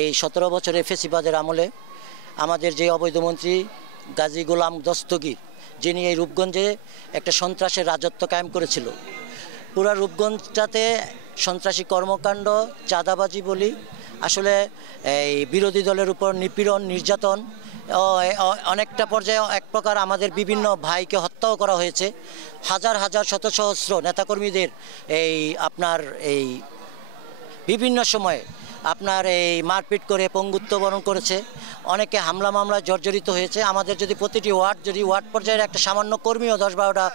এই ১৭ বছরের ফেসিবাদের আমলে আমাদের যে অবৈধমন্ত্রী গাজী গোলাম দস্তগীর, যিনি এই রূপগঞ্জে একটা সন্ত্রাসের রাজত্ব কায়েম করেছিল। পুরা রূপগঞ্জটাতে সন্ত্রাসী কর্মকাণ্ড, চাঁদাবাজি বলি, আসলে এই বিরোধী দলের উপর নিপীড়ন, নির্যাতন, অনেকটা পর্যায়ে এক প্রকার আমাদের বিভিন্ন ভাইকে হত্যাও করা হয়েছে। হাজার হাজার শত সহস্র নেতাকর্মীদের এই বিভিন্ন সময়ে এই মারপিট করে পঙ্গুত্ব বরণ করেছে। অনেকে হামলা মামলায় জর্জরিত হয়েছে। আমাদের যদি প্রতিটি ওয়ার্ড পর্যায়ের একটা সামান্য কর্মীও ১০-১২টা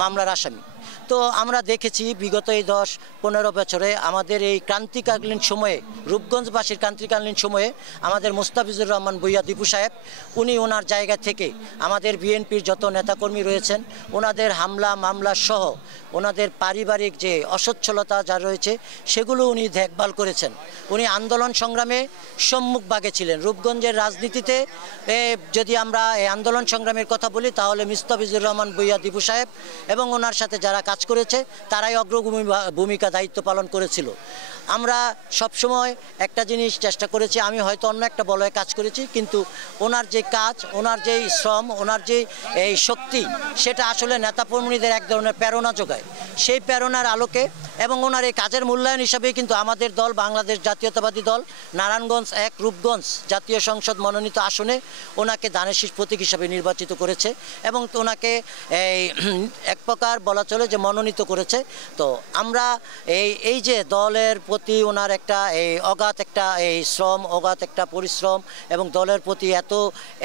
মামলার আসামি। তো আমরা দেখেছি বিগত এই ১০-১৫ বছরে আমাদের এই ক্রান্তিকালীন সময়ে, রূপগঞ্জবাসীর ক্রান্তিকালীন সময়ে আমাদের মোস্তাফিজুর রহমান ভূঁইয়া দীপু সাহেব, উনি ওনার জায়গা থেকে আমাদের বিএনপির যত নেতাকর্মী রয়েছেন ওনাদের হামলা মামলা সহ ওনাদের পারিবারিক যে অসচ্ছলতা যা রয়েছে সেগুলো উনি দেখভাল করেছেন। উনি আন্দোলন সংগ্রামে সম্মুখভাগে ছিলেন। রূপগঞ্জের রাজনীতিতে যদি আমরা এই আন্দোলন সংগ্রামের কথা বলি তাহলে মোস্তাফিজুর রহমান ভূঁইয়া দীপু সাহেব এবং ওনার সাথে যারা কাজ করেছে তারাই অগ্রগামী ভূমিকা দায়িত্ব পালন করেছিল। আমরা সবসময় একটা জিনিস চেষ্টা করেছি, আমি হয়তো অন্য একটা বলয়ে কাজ করেছি, কিন্তু ওনার যে কাজ, ওনার যে শ্রম, ওনার যে এই শক্তি, সেটা আসলে নেতাকর্মীদের এক ধরনের প্রেরণা যোগায়। সেই প্রেরণার আলোকে এবং ওনার এই কাজের মূল্যায়ন হিসাবেই কিন্তু আমাদের দল, বাংলাদেশ জাতীয়তাবাদী দল, নারায়ণগঞ্জ ১ রূপগঞ্জ জাতীয় সংসদ মনোনীত আসনে ওনাকে দানের শীষ প্রতীক হিসাবে নির্বাচিত করেছে এবং ওনাকে এক প্রকার বলা চলে যে মনোনীত করেছে। তো আমরা এই যে দলের প্রতি ওনার একটা অগাধ একটা শ্রম, অগাধ একটা পরিশ্রম এবং দলের প্রতি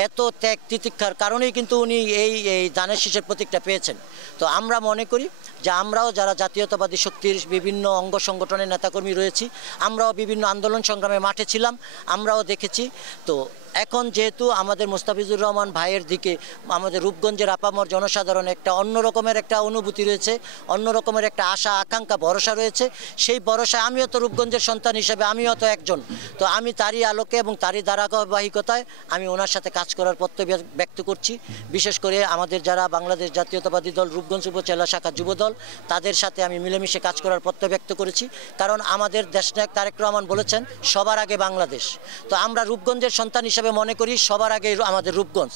এত ত্যাগ তিতিক্ষার কারণেই কিন্তু উনি এই দানের শীষের প্রতীকটা পেয়েছেন। তো আমরা মনে করি যে আমরাও যারা জাতীয়তাবাদী শক্তির বিভিন্ন অঙ্গ সংগঠনের নেতাকর্মী রয়েছি, আমরাও বিভিন্ন আন্দোলন সংগ্রামে মাঠে ছিলাম, আমরাও দেখেছি। তো এখন যেহেতু আমাদের মোস্তাফিজুর রহমান ভাইয়ের দিকে আমাদের রূপগঞ্জের আপামর জনসাধারণ একটা অন্য রকমের একটা অনুভূতি রয়েছে, অন্য রকমের একটা আশা আকাঙ্ক্ষা ভরসা রয়েছে। সেই ভরসায় আমিও তো রূপগঞ্জের সন্তান হিসেবে আমিও তো একজন। তো আমি তারই আলোকে এবং তারই ধারাবাহিকতায় আমি ওনার সাথে কাজ করার প্রত্যয় ব্যক্ত করছি। বিশেষ করে আমাদের যারা বাংলাদেশ জাতীয়তাবাদী দল রূপগঞ্জ উপজেলা শাখা যুবদল, তাদের সাথে আমি মিলেমিশে কাজ করার প্রত্যয় ব্যক্ত করেছি। কারণ আমাদের দেশনায়ক তারেক রহমান বলেছেন সবার আগে বাংলাদেশ। তো আমরা রূপগঞ্জের সন্তান হিসেবে মনে করি সবার আগে আমাদের রূপগঞ্জ।